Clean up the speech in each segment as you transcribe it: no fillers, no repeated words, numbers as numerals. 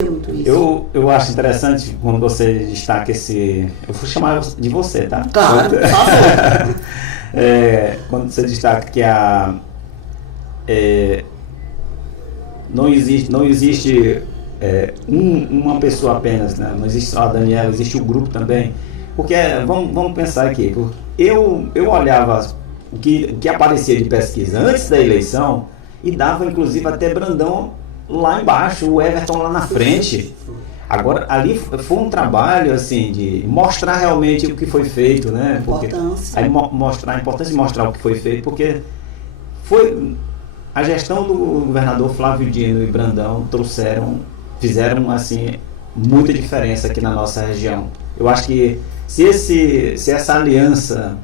muito isso. Eu acho interessante quando você destaca esse... Eu vou chamar de você, tá? Claro, por favor. Quando você destaca que não existe uma pessoa apenas, né? Não existe só a Daniela, existe o grupo também. Porque, vamos pensar aqui, eu olhava o que aparecia de pesquisa antes da eleição e dava inclusive até Brandão lá embaixo, o Everton lá na frente. Agora, ali foi um trabalho assim, de mostrar realmente o que foi feito, né? Aí mostrar a importância de mostrar o que foi feito, porque foi a gestão do governador Flávio Dino e Brandão fizeram assim, muita diferença aqui na nossa região. Eu acho que se essa aliança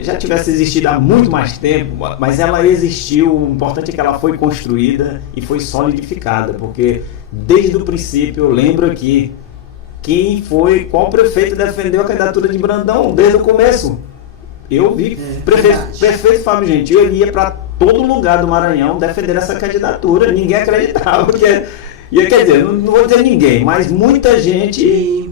já tivesse existido há muito mais tempo, mas ela existiu, o importante é que ela foi construída e foi solidificada, porque desde o princípio eu lembro aqui qual prefeito defendeu a candidatura de Brandão desde o começo. Eu vi prefeito Fábio Gentil, ele ia para todo lugar do Maranhão defender essa candidatura, ninguém acreditava, quer dizer, não vou dizer ninguém, mas muita gente.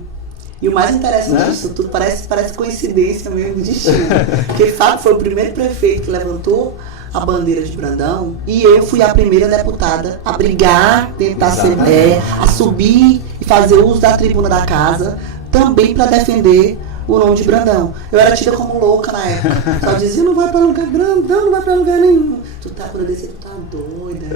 E o mais interessante disso tudo parece coincidência mesmo do destino. Porque Fábio foi o primeiro prefeito que levantou a bandeira de Brandão e eu fui a primeira deputada a brigar dentro da Assembleia, a subir e fazer uso da tribuna da casa, também para defender o nome de Brandão. Eu era tida como louca na época. Só dizia, não vai para lugar, Brandão não vai para lugar nenhum. Quando eu disse, tu tá doida.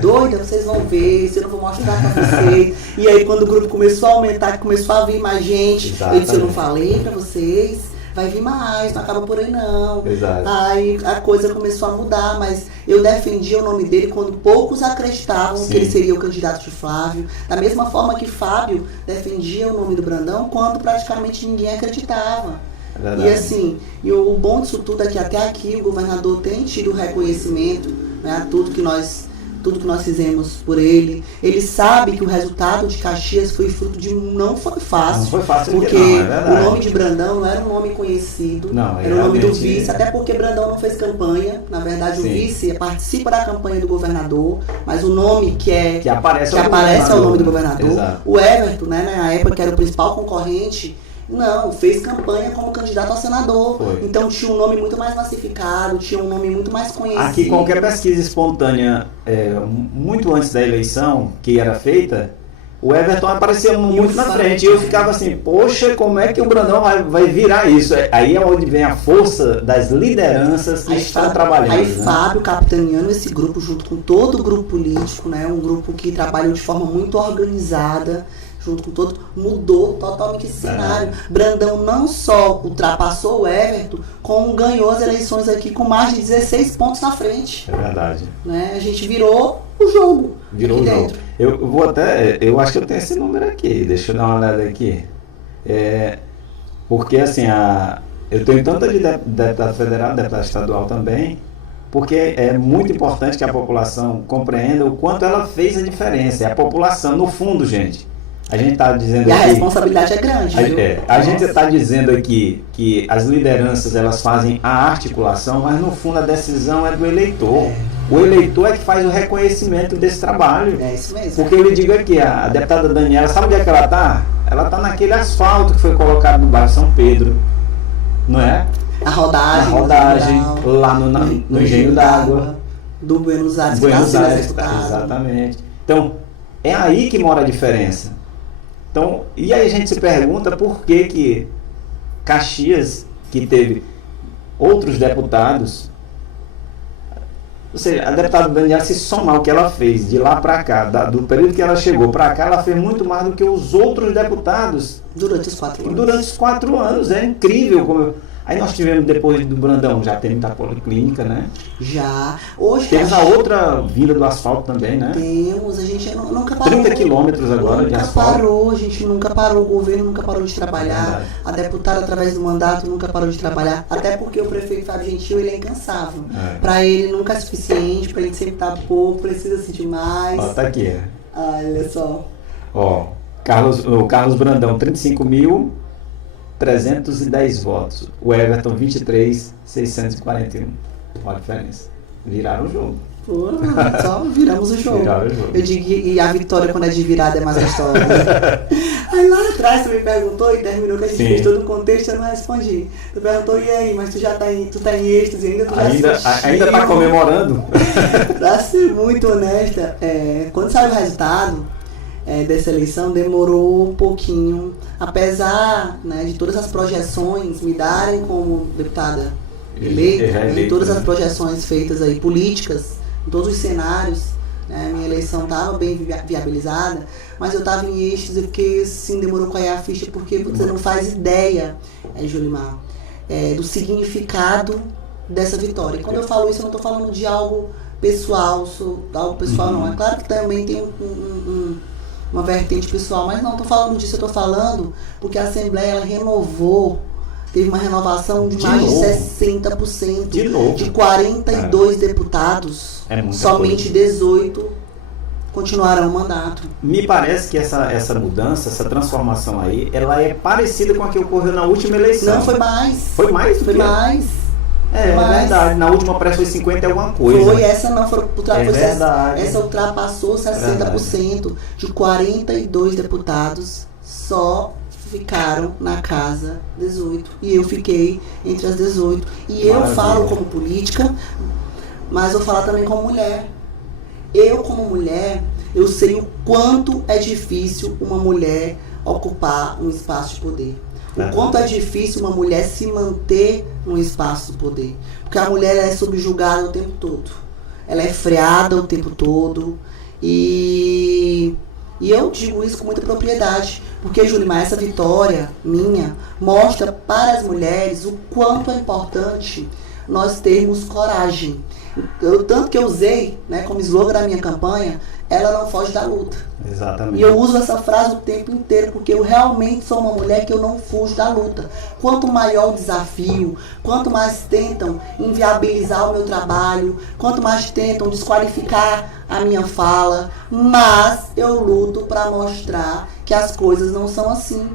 Doida, vocês vão ver, se eu não vou mostrar pra vocês. E aí quando o grupo começou a aumentar, começou a vir mais gente, eu disse, eu não falei pra vocês, vai vir mais, não acaba por aí não. Exato. Aí a coisa começou a mudar, mas eu defendia o nome dele quando poucos acreditavam que ele seria o candidato de Flávio. Da mesma forma que Fábio defendia o nome do Brandão, quando praticamente ninguém acreditava. E assim, o bom disso tudo é que até aqui o governador tem tido reconhecimento, né, tudo que nós fizemos por ele. Ele sabe que o resultado de Caxias foi fruto de não foi fácil. Não foi fácil porque o nome de Brandão não era um nome conhecido, era o nome do vice, até porque Brandão não fez campanha. Na verdade, o vice participa da campanha do governador, mas o nome que aparece é o nome do governador. Exato. O Everton, né, na época que era o principal concorrente, não, fez campanha como candidato a senador. Foi. Então tinha um nome muito mais massificado, tinha um nome muito mais conhecido. Aqui qualquer pesquisa espontânea, muito antes da eleição que era feita, o Everton aparecia muito na frente. E eu ficava assim, poxa, como é que o Brandão vai virar isso? Aí é onde vem a força das lideranças que estão trabalhando. Aí Fábio capitaneando esse grupo junto com todo o grupo político, né? Um grupo que trabalhou de forma muito organizada, junto com todo, mudou totalmente esse cenário. Brandão não só ultrapassou o Everton, como ganhou as eleições aqui com mais de 16 pontos na frente. É verdade. Né? A gente virou o jogo. Virou o jogo. Eu acho que eu tenho esse número aqui, deixa eu dar uma olhada aqui. Porque assim, eu tenho tanto de deputado federal, deputado estadual também, porque é muito importante que a população compreenda o quanto ela fez a diferença. É a população, no fundo, gente. A gente está dizendo e aqui, a responsabilidade é grande. A gente está dizendo aqui que as lideranças elas fazem a articulação, mas no fundo a decisão é do eleitor. O eleitor é que faz o reconhecimento desse trabalho. É isso mesmo. Porque eu lhe digo aqui, a deputada Daniela, sabe onde é que ela está? Ela está naquele asfalto que foi colocado no bairro São Pedro, não é? A rodagem lá no Engenho d'Água. Do Buenos Aires, exatamente. Então, é aí que mora a diferença. Então, e aí a gente se pergunta por que Caxias, que teve outros deputados, ou seja, a deputada Daniela, se somar o que ela fez de lá para cá, do período que ela chegou para cá, ela fez muito mais do que os outros deputados. Durante os 4 anos. Durante os 4 anos, é incrível. Aí nós tivemos, depois do Brandão, já tem muita policlínica, né? Já. Hoje temos a outra vinda do asfalto também, né? Temos, a gente nunca parou. 30 quilômetros agora de asfalto. A gente nunca parou, o governo nunca parou de trabalhar, a deputada, através do mandato, nunca parou de trabalhar, até porque o prefeito Fábio Gentil, ele é incansável. Para ele nunca é suficiente, para ele sempre tá pouco, precisa-se de mais. Ó, tá aqui. Olha só. Ó, o Carlos Brandão, 35.310 votos. O Everton, 23.641. Olha a diferença. Viraram o jogo. Pô, só viramos o jogo. Viraram o jogo. Eu digo, e a vitória quando é de virada é mais gostosa. Né? Aí lá atrás tu me perguntou e terminou que a gente fez todo o contexto, eu não respondi. Tu perguntou, e aí, mas tu já tá em êxtase ainda, tu ainda tá comemorando? Pra ser muito honesta, quando saiu o resultado dessa eleição, demorou um pouquinho, apesar, né, de todas as projeções me darem como deputada eleita, em todas as projeções feitas aí, políticas, em todos os cenários, né, minha eleição estava bem viabilizada, mas eu estava em êxtase porque sim, demorou a cair a ficha, porque você não faz ideia, Jolimar, do significado dessa vitória. E quando eu falo isso, eu não estou falando de algo pessoal, não. É claro que também tem uma vertente pessoal, mas não estou falando disso, eu estou falando porque a Assembleia ela renovou. Teve uma renovação de mais de 60%. De 42 deputados, somente 18 continuaram o mandato. Me parece que essa mudança, essa transformação aí, ela é parecida com a que ocorreu na última eleição. Não, foi mais. Foi mais? Foi mais. É verdade. Na última parece que foi 50 e alguma coisa. Foi, essa não foi verdade. Essa ultrapassou 60%. De 42 deputados, só ficaram na casa 18. E eu fiquei entre as 18. E eu falo como política, mas eu falo também como mulher. Eu, como mulher, eu sei o quanto é difícil uma mulher ocupar um espaço de poder. O quanto é difícil uma mulher se manter num espaço de poder. Porque a mulher é subjugada o tempo todo. Ela é freada o tempo todo. E eu digo isso com muita propriedade. Porque, Julimar, essa vitória minha mostra para as mulheres o quanto é importante nós termos coragem. Tanto que eu usei, né, como slogan da minha campanha, ela não foge da luta. Exatamente. E eu uso essa frase o tempo inteiro, porque eu realmente sou uma mulher que eu não fujo da luta. Quanto maior o desafio, quanto mais tentam inviabilizar o meu trabalho, quanto mais tentam desqualificar a minha fala, mas eu luto para mostrar que as coisas não são assim.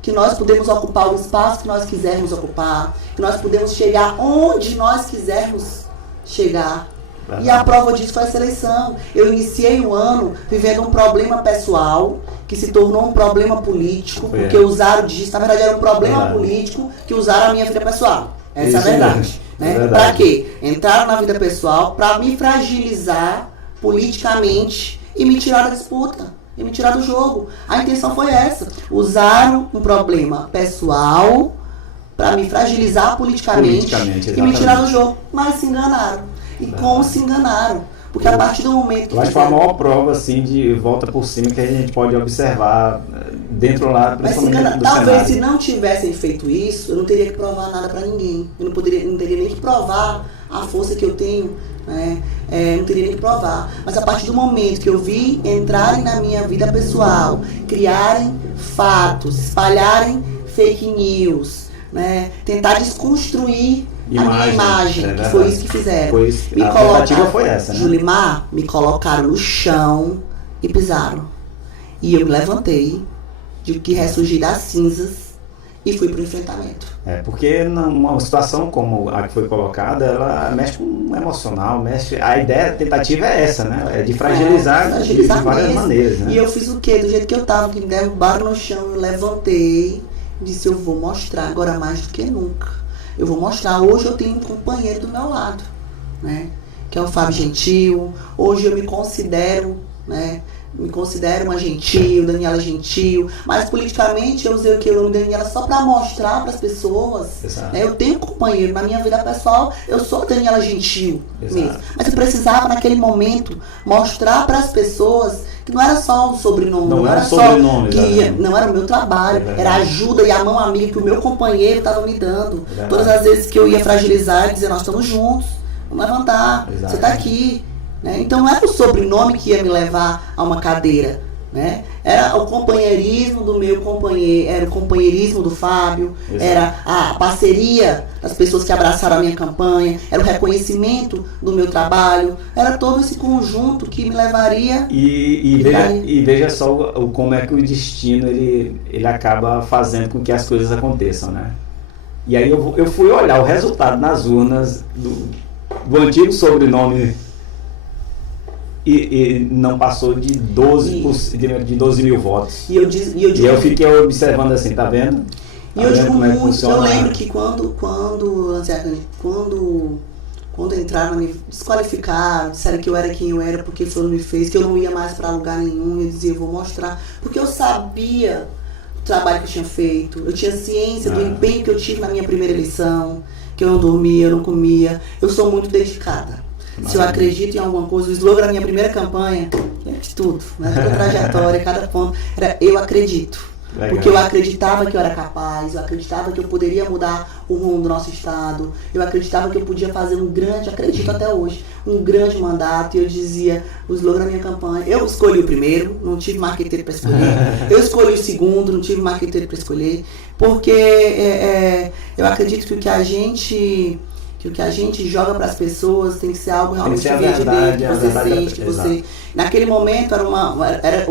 Que nós podemos ocupar o espaço que nós quisermos ocupar, que nós podemos chegar onde nós quisermos chegar. E a prova disso foi essa eleição. Eu iniciei o ano vivendo um problema pessoal que se tornou um problema político, porque usaram disso. Na verdade, era um problema político que usaram a minha vida pessoal. Essa é a verdade. Né? Para quê? Entraram na vida pessoal para me fragilizar politicamente e me tirar da disputa. E me tirar do jogo. A intenção foi essa. Usaram um problema pessoal para me fragilizar politicamente e me tirar do jogo. Mas se enganaram. E como se enganaram. Porque a partir do momento que... Eu acho que foi a maior prova assim, de volta por cima que a gente pode observar dentro lá, principalmente do talvez cenário. Se não tivessem feito isso, eu não teria que provar nada para ninguém. Eu não teria nem que provar a força que eu tenho. Né? Não teria nem que provar. Mas a partir do momento que eu vi entrarem na minha vida pessoal, criarem fatos, espalharem fake news, né? Tentar desconstruir a minha imagem, que foi isso que fizeram. A tentativa foi essa, né? Julimar, me colocaram no chão e pisaram. E eu me levantei, de que ressurgi das cinzas e fui para o enfrentamento. Porque numa situação como a que foi colocada, ela mexe com o emocional, a ideia, a tentativa é essa, né? É de fragilizar de várias maneiras, né? E eu fiz o quê? Do jeito que eu estava, que me derrubaram no chão, eu levantei, disse, eu vou mostrar agora mais do que nunca. Eu vou mostrar, hoje eu tenho um companheiro do meu lado, né? Que é o Fábio Gentil. Hoje eu me considero, né? Me considero uma Gentil, Daniela Gentil, mas politicamente eu usei o nome Daniela só para mostrar para as pessoas. Né? Eu tenho um companheiro, na minha vida pessoal eu sou Daniela Gentil mesmo. Mas eu precisava naquele momento mostrar para as pessoas que não era só um sobrenome, não era só que não era o meu trabalho, era a ajuda e a mão amiga que o meu companheiro estava me dando. Todas as vezes que eu ia fragilizar e dizer, nós estamos juntos, vamos levantar, você está aqui. Né? Então não era o sobrenome que ia me levar a uma cadeira, né? Era o companheirismo do meu companheiro, era o companheirismo do Fábio, era a parceria das pessoas que abraçaram a minha campanha, era o reconhecimento do meu trabalho, era todo esse conjunto que me levaria... E veja só como é que o destino ele acaba fazendo com que as coisas aconteçam, né? E aí eu fui olhar o resultado nas urnas do antigo sobrenome e não passou de 12 mil votos. E eu fiquei observando assim, tá vendo? E eu digo muito, eu lembro que quando entraram, me desqualificaram, disseram que eu era quem eu era porque fulano me fez, que eu não ia mais para lugar nenhum, eu dizia, eu vou mostrar, porque eu sabia o trabalho que eu tinha feito, eu tinha ciência do empenho que eu tive na minha primeira eleição, que eu não dormia, eu não comia, eu sou muito dedicada. Se eu acredito em alguma coisa, o slogan da minha primeira campanha, de tudo, né? Toda a trajetória, cada ponto, era eu acredito. Legal. Porque eu acreditava que eu era capaz, eu acreditava que eu poderia mudar o rumo do nosso estado, eu acreditava que eu podia fazer acredito até hoje, um grande mandato, e eu dizia o slogan da minha campanha, eu escolhi o primeiro, não tive marqueteiro para escolher, eu escolhi o segundo, não tive marqueteiro para escolher, porque eu acredito que o que a gente joga para as pessoas tem que ser algo realmente que vem de dentro, que você sente, que você... Naquele momento era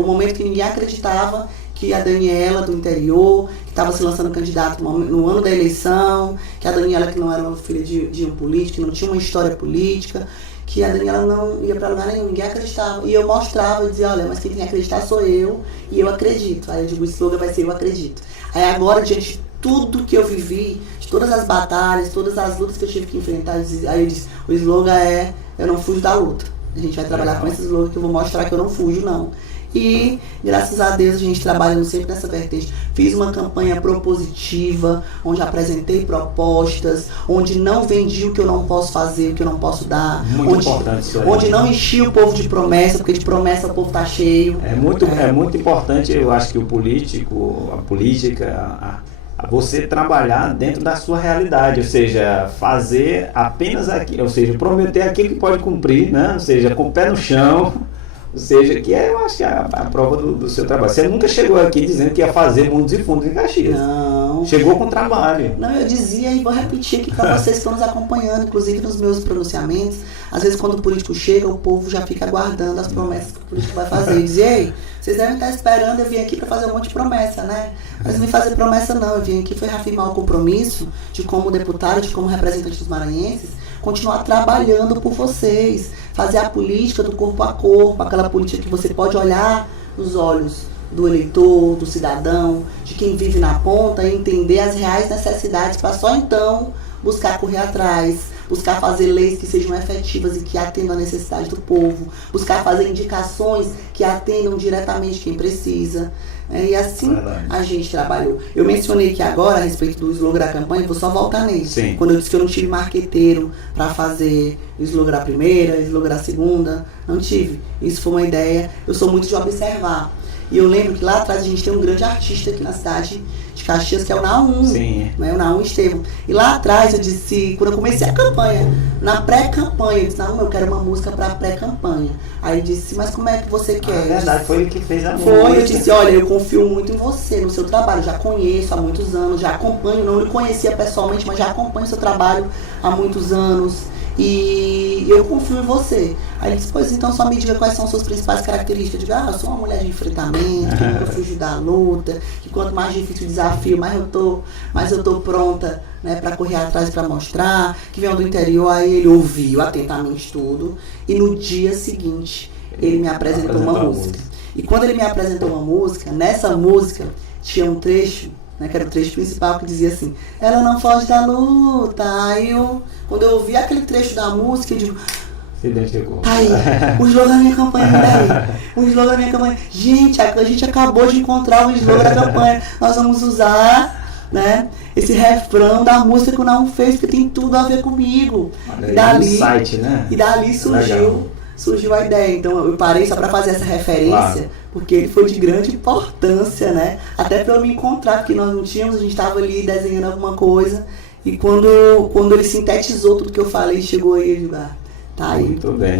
o momento que ninguém acreditava que a Daniela do interior, que estava se lançando candidato no ano da eleição, que a Daniela, que não era uma filha de um político, que não tinha uma história política, que a Daniela não ia para lugar nenhum, ninguém acreditava. E eu mostrava, eu dizia, olha, mas quem tem que acreditar sou eu, e eu acredito. Aí eu digo, o slogan vai ser eu acredito. Aí agora, diante de tudo que eu vivi, de todas as batalhas, todas as lutas que eu tive que enfrentar, aí eu disse, o slogan é, eu não fujo da luta. A gente vai trabalhar com esse slogan que eu vou mostrar que eu não fujo, não. E, graças a Deus, a gente trabalhando sempre nessa vertente. Fiz uma campanha propositiva, onde apresentei propostas, onde não vendi o que eu não posso fazer, o que eu não posso dar. Muito importante isso aí. Onde não enchi o povo de promessa, porque de promessa o povo está cheio. É muito importante, eu acho que o político, a política, você trabalhar dentro da sua realidade, ou seja, fazer apenas aquilo, ou seja, prometer aquilo que pode cumprir, né? Ou seja, com o pé no chão. Ou seja, que eu acho que é a prova do seu trabalho. Você nunca chegou aqui dizendo que ia fazer mundos e fundos em Caxias. Não. Chegou com trabalho. Não, eu dizia e vou repetir aqui para vocês que estão nos acompanhando, inclusive nos meus pronunciamentos. Às vezes quando o político chega, o povo já fica aguardando as promessas que o político vai fazer. Eu dizia, ei, vocês devem estar esperando, eu vim aqui para fazer um monte de promessa, né? Mas não vim fazer promessa não, eu vim aqui foi reafirmar o compromisso de como deputado, de como representante dos maranhenses, continuar trabalhando por vocês, fazer a política do corpo a corpo, aquela política que você pode olhar nos olhos do eleitor, do cidadão, de quem vive na ponta e entender as reais necessidades para só então buscar correr atrás, buscar fazer leis que sejam efetivas e que atendam a necessidade do povo, buscar fazer indicações que atendam diretamente quem precisa. E assim a gente trabalhou. Eu mencionei que agora, a respeito do slogan da campanha, vou só voltar nele. Sim. Quando eu disse que eu não tive marqueteiro para fazer o slogan da primeira, o slogan da segunda, não tive. Isso foi uma ideia. Eu sou muito de observar. E eu lembro que lá atrás a gente tem um grande artista aqui na cidade de Caxias, que é o Naum. Sim. Né? O Naum Estevam. E lá atrás eu disse, quando eu comecei a campanha, na pré-campanha, eu disse, Naum, eu quero uma música para pré-campanha. Aí ele disse, mas como é que você quer? É verdade, foi ele que fez a música. Foi, eu disse, olha, eu confio muito em você, no seu trabalho, já conheço há muitos anos, já acompanho, não lhe conhecia pessoalmente, mas já acompanho o seu trabalho há muitos anos. E eu confio em você. Aí ele disse, pois então só me diga quais são as suas principais características. Eu digo, eu sou uma mulher de enfrentamento, que nunca fujo da luta, que quanto mais difícil o desafio, mais eu tô pronta, né, para correr atrás, para mostrar, que vem do interior. Aí ele ouviu atentamente tudo e no dia seguinte ele me apresentou uma música. E quando ele me apresentou uma música, nessa música tinha um trecho, né, que era o trecho principal, que dizia assim, ela não foge da luta. Aí quando eu ouvi aquele trecho da música, eu digo, tá aí, o slogan da minha campanha, o slogan da minha campanha. Gente, a gente acabou de encontrar o slogan da campanha. Nós vamos usar, né, esse refrão da música que o Naum fez, que tem tudo a ver comigo. E dali, site, né? E dali surgiu a ideia. Então eu parei só para fazer essa referência, claro, porque ele foi de grande importância, né? Até para eu me encontrar, porque nós não tínhamos, a gente estava ali desenhando alguma coisa. E quando ele sintetizou tudo que eu falei, chegou aí, tá aí. Muito bem.